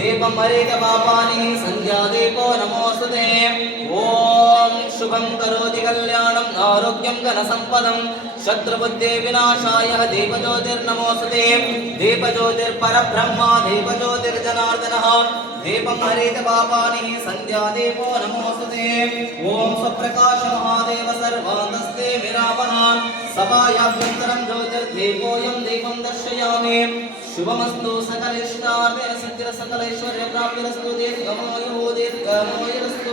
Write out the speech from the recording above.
दीपं हरेत पापानि संध्यादीपो नमोस्तुते ओम शुभं करोति कल्याणं आरोग्यं धनसम्पदं शत्रुबुद्धि विनाशाय दीपज्योतिर्नमोस्तुते दीपज्योतिर्परब्रह्म दीपज्योतिर्जनार्दनः दीपं हरेत पापानि संध्यादीपो नमोस्तुते ओम स्वप्रकाश महादेव सर्वान्तस्ते विरामः सभायाभ्यन्तरं ज्योतिर्दीपोऽयं दीपं दर्शयामि शुभमस्तु सकलेष्टार्थे सिद्धिर्सकलैश्वर्यप्राप्तिरस्तु दीर्घमायुः दीर्घमायुरस्तु